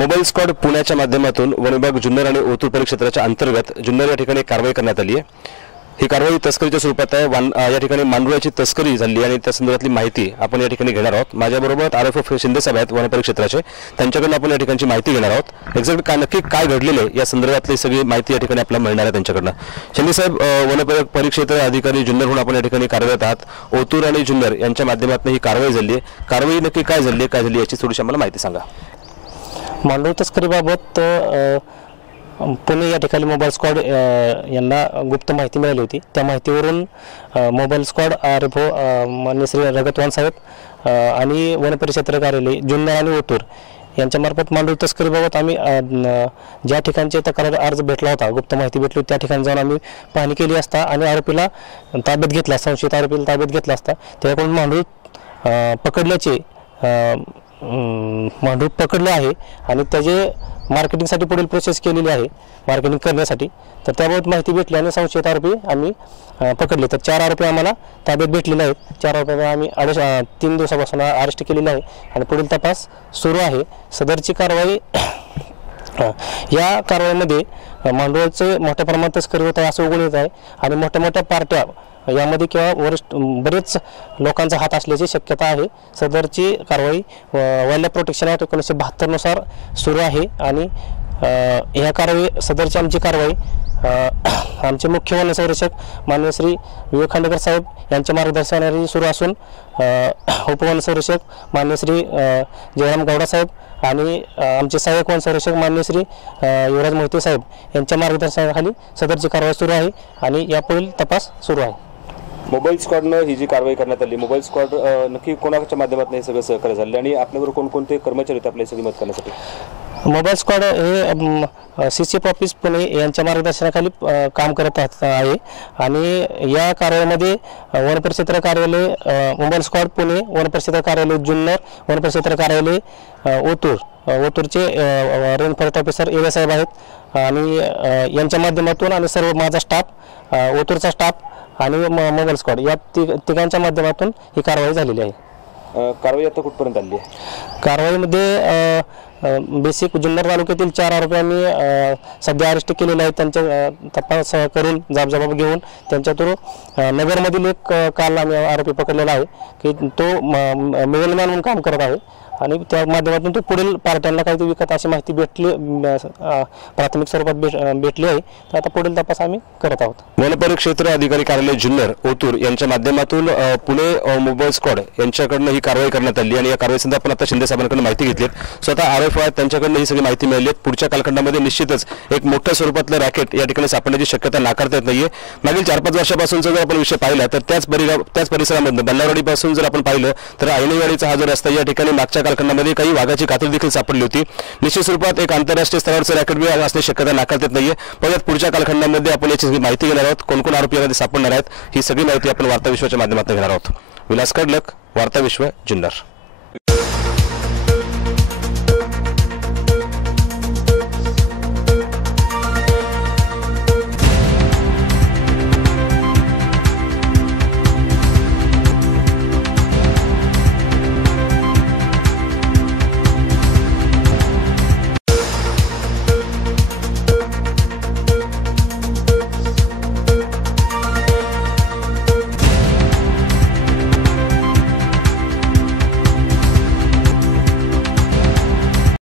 Mobile squad पुण्याच्या माध्यमातून one विभाग जुन्नर आणि ओतूर परिक्षेत्राच्या अंतर्गत जुन्नर या ठिकाणी कारवाई करण्यात आली आहे। ही कारवाई तस्करीच्या स्वरूपात आहे। या ठिकाणी मांडव्याची तस्करी झाली आणि त्या संदर्भातली माहिती आपण या ठिकाणी घेणार आहोत। माझ्याबरोबर आरएफओ शिंदे साहेब आहेत वन परिक्षेत्राचे, त्यांच्याकडून आपण या ठिकाणची माहिती घेणार आहोत। एक्झॅक्ट नक्की काय घडलेलं आहे या संदर्भातली सगळी माहिती या ठिकाणी आपल्याला मिळणार आहे त्यांच्याकडून। शिंदे साहेब, वन परिक्षेत्र अधिकारी जुन्नरहून आपण या ठिकाणी कार्यरत आहात। ओतूर आणि जुन्नर यांच्या माध्यमातून ही कारवाई झाली आहे। कारवाई नक्की काय झाली याची थोडीशी आम्हाला माहिती सांगा। मांडव तस्करीबाबत पुणे या ठिकाणी मोबाईल स्क्वॉड यांना गुप्त माहिती मिळाली होती। त्या माहितीवरून मोबाईल स्क्वॉड आरएफओ माननीय श्री रगतवान साहेब आणि वन परिक्षेत्र कार्यालय जुन्नर आणि ओतूर यांच्यामार्फत मांडव तस्करीबाबत आम्ही ज्या ठिकाणचे तक्रार अर्ज भेटला होता, गुप्त माहिती भेटली त्या ठिकाणी जाऊन आम्ही पाहणी केली असता आणि आरोपीला ताब्यात घेतला, संशयित आरोपीला ताब्यात घेतला असता त्याकडून मांडव पकडल्याचे मांडव पकडले आहे आणि त्याचे मार्केटिंगसाठी पुढील प्रोसेस केलेली आहे, मार्केटिंग करण्यासाठी। तर त्याबाबत माहिती भेटली आणि संशयित आरोपी आम्ही पकडले। तर 4 आरोपी आम्हाला ताब्यात भेटलेले आहेत। 4 आरोपींना आम्ही 3 दिवसापासून अरेस्ट केलेले आहे आणि पुढील तपास सुरू आहे। सदरची कारवाई या कारवाईमध्ये मांडवाचे मोठ्या प्रमाणात तस्करी होत आहे असं उघड येत आहे आणि मोठ्या मोठ्या पार्ट्या यामध्ये किंवा वरिष्ठ बरेच लोकांचा हात असल्याची शक्यता आहे। सदरची कारवाई वाईल्ड लाईफ प्रोटेक्शन ॲक्ट 1972 नुसार सुरू आहे आणि या कारवाई सदरची आमची कारवाई आमचे मुख्य वन संरक्षक माननीय श्री विवेक खांडेकर साहेब यांच्या मार्गदर्शनाखाली सुरू असून उपवन संरक्षक माननीय श्री जयराम गौडा साहेब आणि आमचे सहाय्यक वन संरक्षक माननीय श्री युवराज मोहिते साहेब यांच्या मार्गदर्शनाखाली सदरची कारवाई सुरू आहे आणि यापुढील तपास सुरू आहे। मोबाईल स्क्वॉडनं ही जी कारवाई करण्यात आली, मोबाईल स्क्वॉड नक्की कोणाच्या माध्यमातून हे सगळं सहकार्य झालं आणि आपल्याबरोबर कोणकोणते कर्मचारी होते आपल्या सगळी मदत करण्यासाठी? मोबाईल स्क्वॉड हे CCF ऑफिस पुणे यांच्या मार्गदर्शनाखाली काम करत आहे आणि या कारवाईमध्ये वन परिक्षेत्र कार्यालय मोबाईल स्क्वॉड पुणे, वन परिक्षेत्र कार्यालय जुन्नर, वन परिक्षेत्र कार्यालय ओतूरचे रेंज फॉरेस्ट ऑफिसर एवे साहेब आहेत आणि यांच्या माध्यमातून आणि सर्व माझा स्टाफ, ओतूरचा स्टाफ आणि मोबाईल स्क्वॉड या तिघांच्या माध्यमातून ही कारवाई झालेली आहे। कारवाई आता कुठपर्यंत आली आहे? कारवाईमध्ये बेसिक जुन्नर तालुक्यातील 4 आरोपी आम्ही सध्या अरेस्ट केलेले आहेत। त्यांच्या तपास करून जाबजबाब घेऊन त्यांच्यातून नगरमधील एक काल आम्ही आरोपी पकडलेला आहे की तो मिडलमॅन म्हणून काम करत आहे आणि त्या माध्यमातून तो पुढील पार्ट्यांना काहीतरी विकत अशी माहिती भेटली, प्राथमिक स्वरूपात भेटली आहे। तर आता पुढील तपास आम्ही करत आहोत। वन परिक्षेत्र अधिकारी कार्यालय जुन्नर ओतूर यांच्या माध्यमातून पुणे मोबाईल स्क्वॉड यांच्याकडनं ही कारवाई करण्यात आली आणि या कारवाईसंदर्भात आपण आता शिंदे साहेबांकडून माहिती घेतली। स्वतः आरएफओ आहेत, त्यांच्याकडनं ही सगळी माहिती मिळाली। पुढच्या कालखंडामध्ये निश्चितच एक मोठ्या स्वरूपातलं रॅकेट या ठिकाणी सापडण्याची शक्यता नाकारता येत नाहीये। मागील 4-5 वर्षापासूनचा जर आपण विषय पाहिला तर त्याच परिसरामध्ये बल्लारवाडीपासून जर आपण पाहिलं तर ऐनेवाडीचा हा जो रस्ता या ठिकाणी मागच्या कालखंडामध्ये काही वाघाची कातडी देखील सापडली होती। निश्चित स्वरूपात एक आंतरराष्ट्रीय स्तरावरचं रॅकेट बी असण्याची शक्यता नाकारता येत नाहीये। परत पुढच्या कालखंडामध्ये आपण याची माहिती घेणार आहोत, कोण आरोपी यामध्ये सापडणार आहेत ही सगळी माहिती आपण वार्ता विश्वाच्या माध्यमातून घेणार आहोत। विलास कडलक, वार्ता विश्व, जुन्नर।